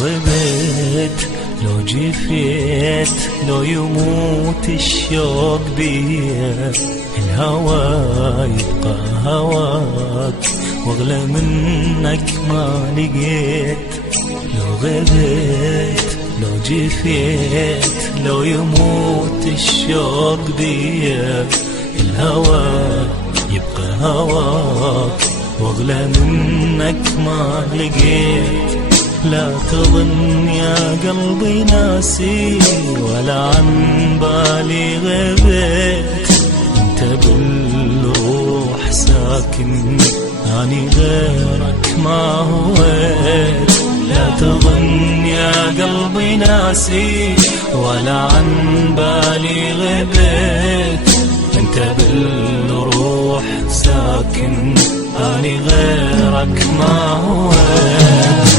غبت لو جفيت لو يموت الشوق بيا، الهوى يبقى هواك واغلى منك ما لقيت. لو غبت لو جفيت لو يموت الشوق بيا، الهوى يبقى هواك واغلى منك ما لقيت. لا تظن يا قلبي ناسي ولا عن بالي غبت، انت بالروح ساكن اني غيرك ما هويت. لا تظن يا قلبي ناسي ولا عن بالي غبت، انت بالروح ساكن اني غيرك ما هويت.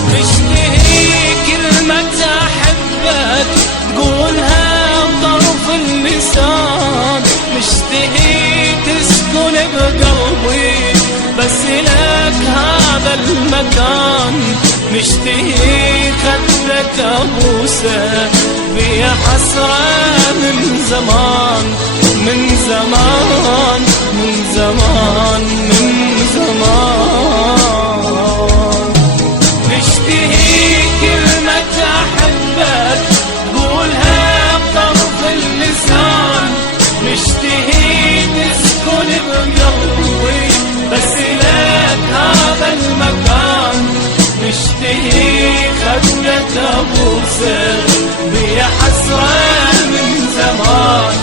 مشتهي كلمة أحبك تقولها بطرف اللسان، مشتهي تسكن بقلبي بس لك هذا المكان، مشتهي خدك أبوسه بيا حسرة من زمان من زمان من زمان من زمان. مشتهي كلمة أحبك تقولها بطرف اللسان، مشتهي تسكن بقلبي بس لك هذا المكان، مشتهي خدك أبوسه بيا حسرة من زمان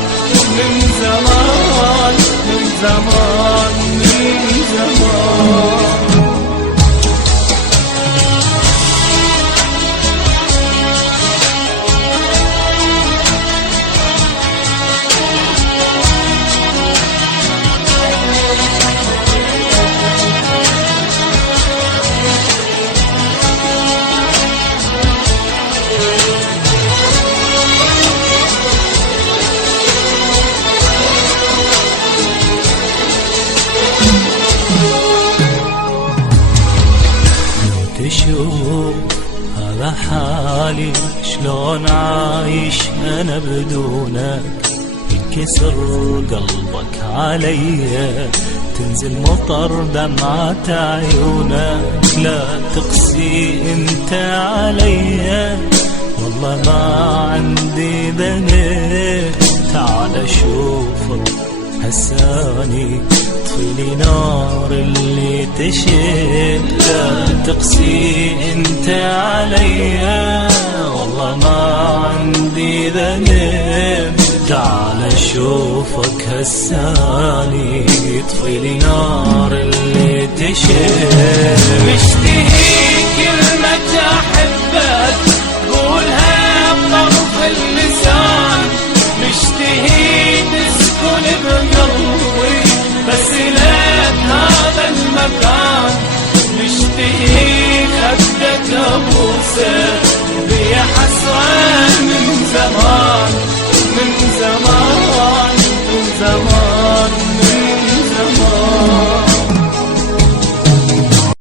من زمان من زمان من زمان. تشوف هذا حالي شلون عايش أنا بدونك، ينكسر قلبك عليا تنزل مطر دمعة عيونك. لا تقسي انت عليا والله ما عندي ذنب، تعال شوفك هساني طفيلي نار اللي تشب. لا تقسي انت عليا والله ما عندي ذنب، تعال شوفك هساني